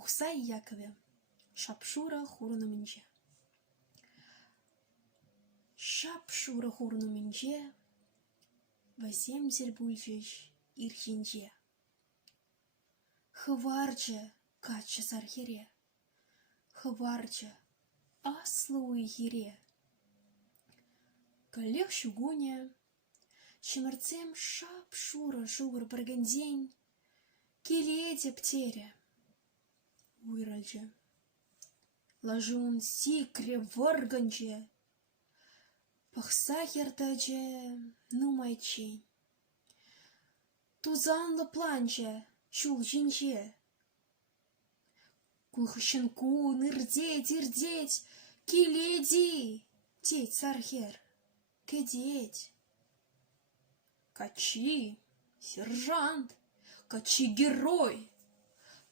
Ухсай Якове, шапшура хурнуминче. Шапшура хурнуминче, васем зербульчеш ирхинче. Хварча кача сархере, хварча аслу ихире. Коллег шугуня, чемерцем шапшура шугар баргандень, келеде птере. Уйральче, лажун сикре ворганче, пахсахертаче нумайчень. Тузанлы планче, шул жинче. Кухщенку нырдеть, келеди, теть сархер, кедеть. Качи, сержант, качи герой.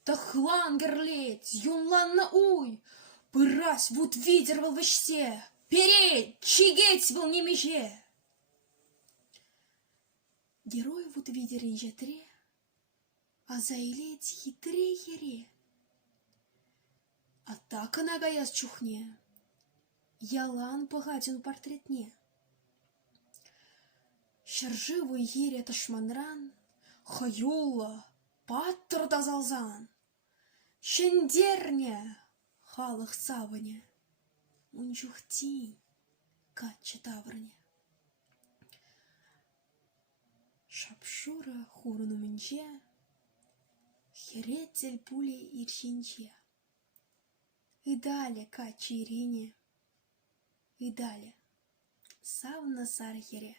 Тахлангерлеть, юнлан уй, пырась вуд видер вал веште, переть, чигеть вал не меже. Герой вуд видер инже тре, а заилеть хитре. Атака нагая с чухне, ялан погадин портретне. Шарживый ере ташманран, хаюлла, паттыр дазалзан. Шендерне, халық савыне, унчухти, кача таврне. Шапшура хурнуминче, херетель пуле ирчинче. И далее кача Ирине, и далее савна сархере.